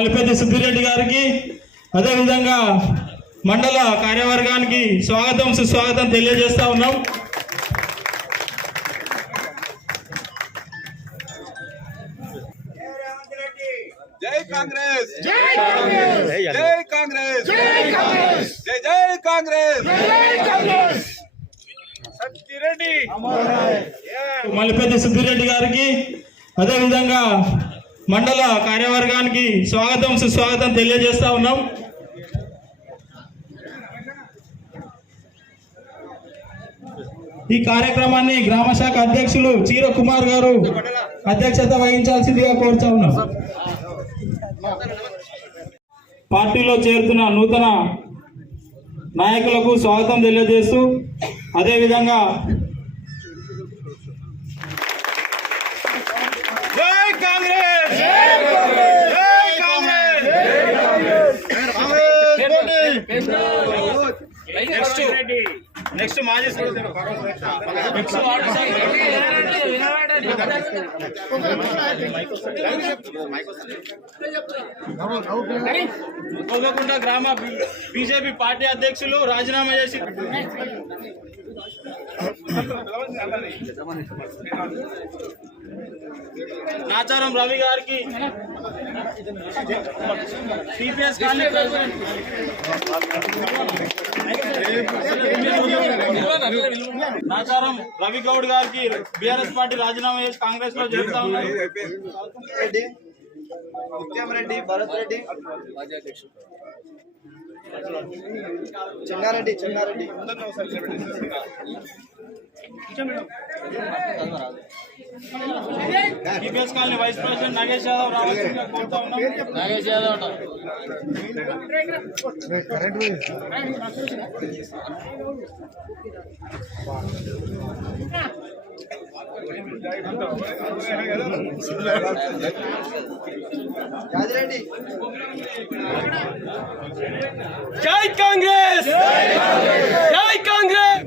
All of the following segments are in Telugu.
మల్లిపెద్ది సుబ్బిరెడ్డి గారికి అదేవిధంగా మండల కార్యవర్గానికి స్వాగతం సుస్వాగతం తెలియజేస్తా ఉన్నాం. జై కాంగ్రెస్! జై కాంగ్రెస్! జై కాంగ్రెస్! జై కాంగ్రెస్! జై జై కాంగ్రెస్! సుబ్బిరెడ్డి గారికి అదేవిధంగా మండల కార్యవర్గానికి స్వాగతం సుస్వాగతం తెలియజేస్తా ఉన్నాం. ఈ కార్యక్రమాన్ని గ్రామ శాఖ అధ్యక్షులు చీర కుమార్ గారు అధ్యక్షత వహించాల్సిందిగా కోరుతా ఉన్నాం. పార్టీలో చేరుతున్న నూతన నాయకులకు స్వాగతం తెలియజేస్తూ అదేవిధంగా నెక్స్ట్ నెక్స్ట్ మాజీ కోగకుండా గ్రామ బీజేపీ పార్టీ అధ్యక్షులు రాజీనామా చేసి నాచారం రవి గారికి సిపిఎస్ కాలనీ నాచారం రవి గౌడ్ గారికి బీఆర్ఎస్ పార్టీ రాజీనామా చేసి కాంగ్రెస్లో చేరుతా ఉన్నారు. Reddy Reddy Bharath Reddy. Chennareddy Chennareddy TPS colony vice president Nagesh Yadav రావాల్సిందిగా కోరుతా ఉన్నాం. నాగేష్ యాదవ్ జై కాంగ్రెస్! జై Congress!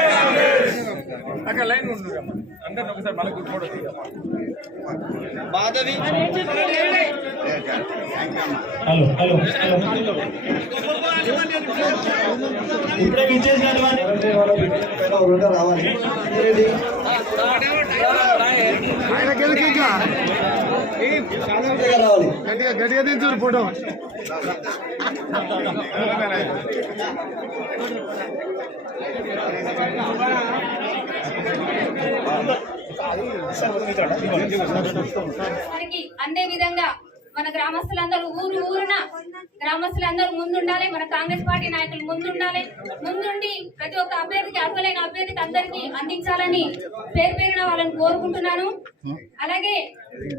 Madhavi. Hello hello hello. ఇప్పుడే ఇచ్చేసినటువంటి రావాలి రెడ్డి రావాలి గట్టిగా గట్టిగా దించు ఫోటో. అందే విధంగా మన గ్రామస్తులందరూ ఊరు ఊరున గ్రామస్తులందరూ ముందుండాలి మన కాంగ్రెస్ పార్టీ నాయకులు ముందుండాలి. ముందుండి ప్రతి ఒక్క అభ్యర్థికి అర్హులైన అభ్యర్థికి అందరికీ అందించాలని పేరు పేరున వాళ్ళని కోరుకుంటున్నాను. అలాగే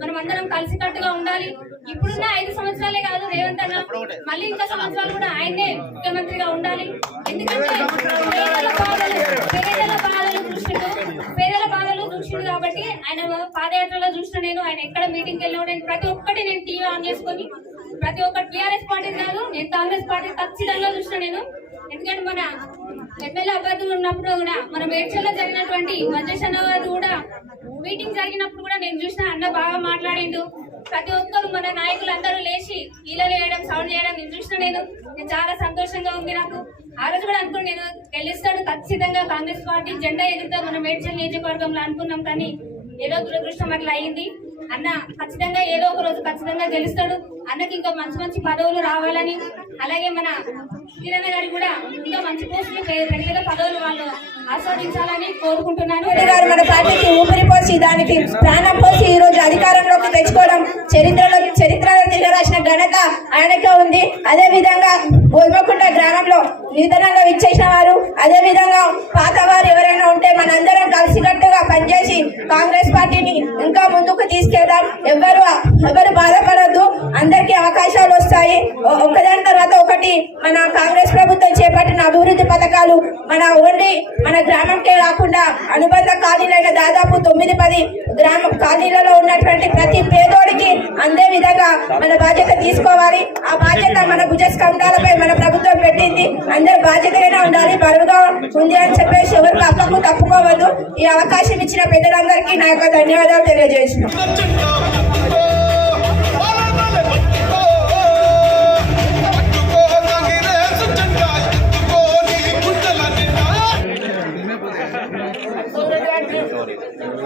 మనం అందరం కలిసికట్టుగా ఉండాలి. ఇప్పుడున్న ఐదు సంవత్సరాలే కాదు రేవంత్ అన్న. మళ్ళీ ఇంకా సంవత్సరాలు కూడా ఆయనే ముఖ్యమంత్రిగా ఉండాలి. ఎందుకంటే పాదయాత్రలో చూసిన నేను ఆయన ఎక్కడ మీటింగ్ వెళ్ళినా నేను ప్రతి ఒక్కటి నేను టీవీ ఆన్ చేసుకొని ప్రతి ఒక్క టీఆర్ఎస్ పార్టీ కాదు నేను కాంగ్రెస్ పార్టీ ఖచ్చితంగా చూసిన నేను. ఎందుకంటే మన ఎమ్మెల్యే అభ్యర్థులు ఉన్నప్పుడు కూడా మన మేడ్చల్లో జరిగినటువంటి మంజేష్ గారు కూడా మీటింగ్ జరిగినప్పుడు కూడా నేను చూసిన అన్న బాగా మాట్లాడిండు. ప్రతి ఒక్కరు మన నాయకులందరూ లేచి ఈలలు వేయడం సౌండ్ చేయడం నేను చూసిన నేను. నేను చాలా సంతోషంగా ఉంది నాకు. ఆ రోజు కూడా అనుకుని నేను గెలుస్తాడు ఖచ్చితంగా కాంగ్రెస్ పార్టీ. జెండా ఎగురుతా మన మేడ్చల్ నియోజకవర్గంలో అనుకున్నాం కానీ ఏదో దురదృష్టం అట్లా అయింది. అన్న ఖచ్చితంగా ఏదో ఒక రోజు ఖచ్చితంగా గెలుస్తాడు. అన్నకి ఇంకా మంచి మంచి పదవులు రావాలని అలాగే మన కిరణ్ గారు కూడా ఇంకా మంచి పోస్టులు పెద్ద పదవులు వాళ్ళు ఆస్వాదించాలని కోరుకుంటున్నాను. గారు మన పార్టీకి ఊపిరి పోసి దానికి ప్రాణం పోసి ఈ రోజు అధికారంలోకి తెచ్చుకోవడం చరిత్రలో చరిత్ర ఘనత ఆయనకే ఉంది. అదే విధంగా గోల్మకుంట గ్రామంలో నిధనంగా విచ్చేసిన వారు అదే విధంగా పాత వారు ఎవరైనా ఉంటే మనందరం కలిసికట్టుగా పనిచేసి కాంగ్రెస్ పార్టీని ఇంకా ముందుకు తీసుకెళ్దాం. ఎవరు ఎవరు బాధపడద్దు. అందరికీ అవకాశాలు వస్తాయి. ఒ- ఒకదాని తర్వాత ఒకటి మన కాంగ్రెస్ ప్రభుత్వం చేపట్టిన అభివృద్ధి మన ఓన్లీ మన గ్రామంకే కాకుండా అనుబంధ ఖాళీలైన దాదాపు తొమ్మిది పది గ్రామ ఖాళీలలో ఉన్నటువంటి ప్రతి పేదోడికి అందే విధంగా మన బాధ్యత తీసుకోవాలి. ఆ బాధ్యత మన భుజస్కంధాలపై మన ప్రభుత్వం పెట్టింది. అందరు బాధ్యతగానే ఉండాలి బరువుగా ఉంది అని చెప్పేసి ఎవరు పక్కకు తప్పుకోవద్దు. ఈ అవకాశం ఇచ్చిన పెద్దలందరికీ నా యొక్క ధన్యవాదాలు తెలియజేస్తున్నాను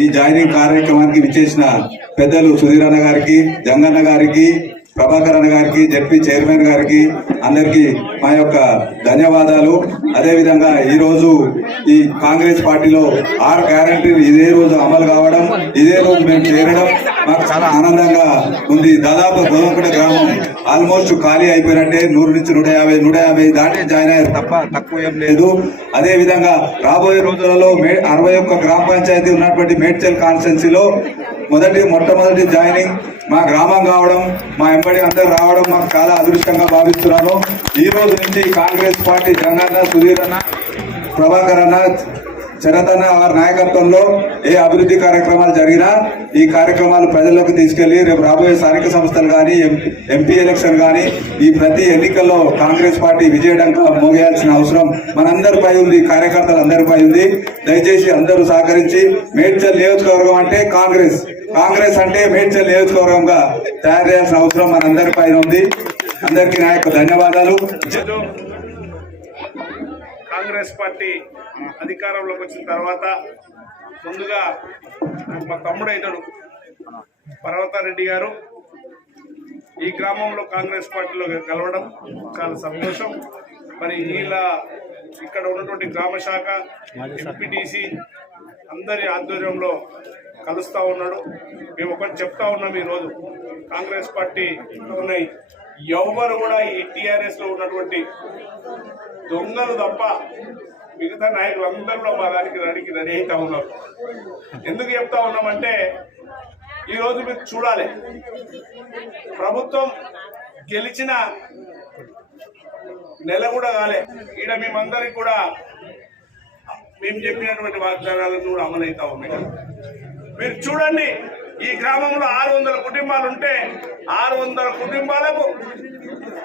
ఈ జాయినింగ్ కార్యక్రమానికి విచ్చేసిన పెద్దలు సుధీర్ అన్న గారికి జంగన్న గారికి ప్రభాకరణ గారికి జడ్పీ చైర్మన్ గారికి అందరికీ మా యొక్క ధన్యవాదాలు. అదేవిధంగా ఈరోజు ఈ కాంగ్రెస్ పార్టీలో ఆరు గ్యారంటీలు ఇదే రోజు అమలు కావడం ఇదే రోజు మేము చేరడం మాకు చాలా ఆనందంగా ఉంది. దాదాపు గోధుమపేట గ్రామం ఆల్మోస్ట్ ఖాళీ అయిపోయినట్టే నూరు నుంచి నూట యాభై నూట యాభై దాటి జాయిన్ అయ్యారు తప్ప తక్కువ ఏం లేదు. అదేవిధంగా రాబోయే రోజులలో మే అరవై ఒక్క గ్రామ పంచాయతీ ఉన్నటువంటి మేడ్చల్ కాన్స్టెన్సీలో మొదటి మొట్టమొదటి జాయినింగ్ మా గ్రామం కావడం మా ఎంబడి అందరు రావడం మాకు చాలా అదృష్టంగా భావిస్తున్నాను ఈ రోజు నుంచి కాంగ్రెస్ పార్టీ జగనన్న సుధీర్ అన్న ప్రభాకర్ అన్న శరతన్న వారి నాయకత్వంలో ఏ అభివృద్ధి కార్యక్రమాలు జరిగినా ఈ కార్యక్రమాలు ప్రజల్లోకి తీసుకెళ్ళి రేపు రాబోయే స్థానిక సంస్థలు కానీ ఎంపీ ఎలక్షన్ కానీ ఈ ప్రతి ఎన్నికల్లో కాంగ్రెస్ పార్టీ విజయడంగా మోగేయాల్సిన అవసరం మనందరిపై ఉంది కార్యకర్తలు అందరిపై ఉంది. దయచేసి అందరూ సహకరించి మేడ్చల్ నియోజకవర్గం అంటే కాంగ్రెస్. కాంగ్రెస్ అంటే మేడ్చల్ నియోజకవర్గంగా తయారు చేయాల్సిన అవసరం మనందరిపై ఉంది. అందరికీ నా యొక్క ధన్యవాదాలు. కాంగ్రెస్ పార్టీ అధికారంలోకి వచ్చిన తర్వాత ముందుగా మా తమ్ముడు పర్వతారెడ్డి గారు. ఈ గ్రామంలో కాంగ్రెస్ పార్టీలో కలవడం చాలా సంతోషం. మరి వీళ్ళ ఇక్కడ ఉన్నటువంటి గ్రామ శాఖ ఎంపీటీసీ అందరి ఆధ్వర్యంలో కలుస్తా ఉన్నాడు. మేము ఒకటి చెప్తా ఉన్నాం ఈరోజు. కాంగ్రెస్ పార్టీ ఉన్నాయి. ఎవరు కూడా ఈ టీఆర్ఎస్లో ఉన్నటువంటి దొంగలు తప్ప మిగతా నాయకులు అందరూ కూడా మా దానికి రెడీకి రెడీ అవుతా ఉన్నారు. ఎందుకు చెప్తా ఉన్నామంటే ఈరోజు మీరు చూడాలి. ప్రభుత్వం గెలిచిన నెల కూడా కాలే. ఈడ మేమందరికి కూడా మేము చెప్పినటువంటి వాగ్దానాలను కూడా అమలవుతా ఉన్నాయి. మీరు చూడండి. ఈ గ్రామంలో ఆరు వందల కుటుంబాలు ఉంటే ఆరు వందల కుటుంబాలకు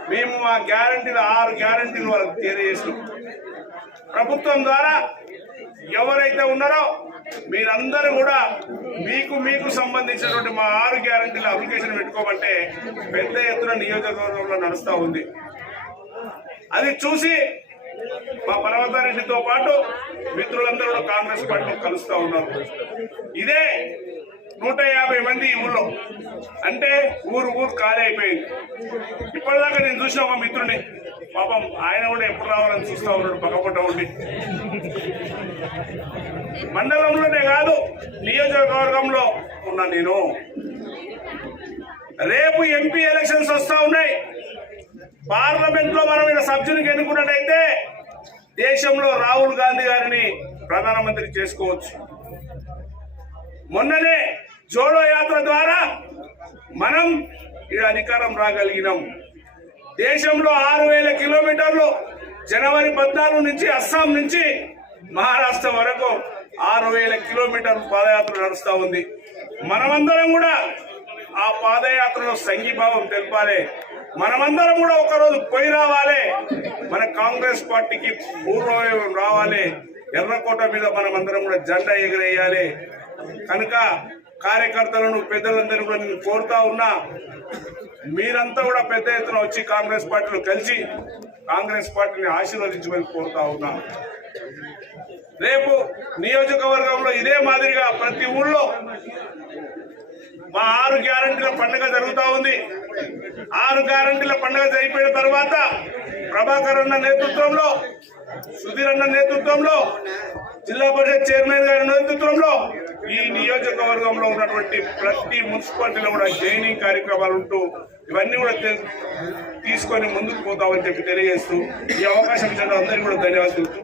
మేము మా గ్యారంటీలు ఆరు గ్యారంటీలు వాళ్ళకి తెలియజేస్తున్నాం ప్రభుత్వం ద్వారా ఎవరైతే ఉన్నారో మీరందరూ కూడా మీకు మీకు సంబంధించినటువంటి మా ఆరు గ్యారంటీల అప్లికేషన్ పెట్టుకోమంటే పెద్ద ఎత్తున నియోజకవర్గంలో నడుస్తూ ఉంది. అది చూసి మా పర్వతారెడ్డితో పాటు మిత్రులందరూ కూడా కాంగ్రెస్ పార్టీలో కలుస్తూ ఉన్నారు. ఇదే నూట యాభై మంది ఈ ఊళ్ళో. అంటే ఊరు ఊరు ఖాళీ అయిపోయింది. ఇప్పటిదాకా నేను చూసిన ఒక మిత్రుడిని. పాపం ఆయన కూడా ఎప్పుడు రావాలని చూస్తా ఉన్నాడు పక్కపట్ట ఉండి. మండలంలోనే కాదు నియోజకవర్గంలో ఉన్నా నేను. రేపు ఎంపీ ఎలక్షన్స్ వస్తా ఉన్నాయి. పార్లమెంట్లో మనం ఇలా సభ్యునికి ఎన్నుకున్నట్టయితే దేశంలో రాహుల్ గాంధీ గారిని ప్రధానమంత్రి చేసుకోవచ్చు. మొన్ననే జోడో యాత్ర ద్వారా మనం ఈ అధికారం రాగలిగినాం. దేశంలో ఆరు వేల కిలోమీటర్లు జనవరి పద్నాలుగు నుంచి అస్సాం నుంచి మహారాష్ట్ర వరకు ఆరు వేల కిలోమీటర్లు పాదయాత్ర నడుస్తూ ఉంది. మనమందరం కూడా ఆ పాదయాత్రలో సంఘీభావం తెలపాలి. మనమందరం కూడా ఒకరోజు పోయి రావాలి. మన కాంగ్రెస్ పార్టీకి పూర్వం రావాలి. ఎర్రకోట మీద మనమందరం కూడా జెండా ఎగిరేయాలి. కనుక కార్యకర్తలను పెద్దలందరూ కూడా నేను కోరుతా ఉన్నా. మీరంతా కూడా పెద్ద ఎత్తున వచ్చి కాంగ్రెస్ పార్టీలో కలిసి కాంగ్రెస్ పార్టీని ఆశీర్వదించమని కోరుతా ఉన్నా. రేపు నియోజకవర్గంలో ఇదే మాదిరిగా ప్రతి ఊళ్ళో మా ఆరు గ్యారంటీల పండుగ జరుగుతూ ఉంది. ఆరు గ్యారంటీల పండుగ జరిగిపోయిన తర్వాత ప్రభాకర్ అన్న నేతృత్వంలో సుధీర్ అన్న నేతృత్వంలో జిల్లా పరిషత్ చైర్మన్ గారి నేతృత్వంలో ఈ నియోజకవర్గంలో ఉన్నటువంటి ప్రతి మున్సిపాలిటీలో కూడా జైనింగ్ కార్యక్రమాలు ఉంటూ ఇవన్నీ కూడా తీసుకొని ముందుకు పోతామని చెప్పి తెలియజేస్తూ ఈ అవకాశం ఇచ్చిన అందరికీ కూడా ధన్యవాదాలు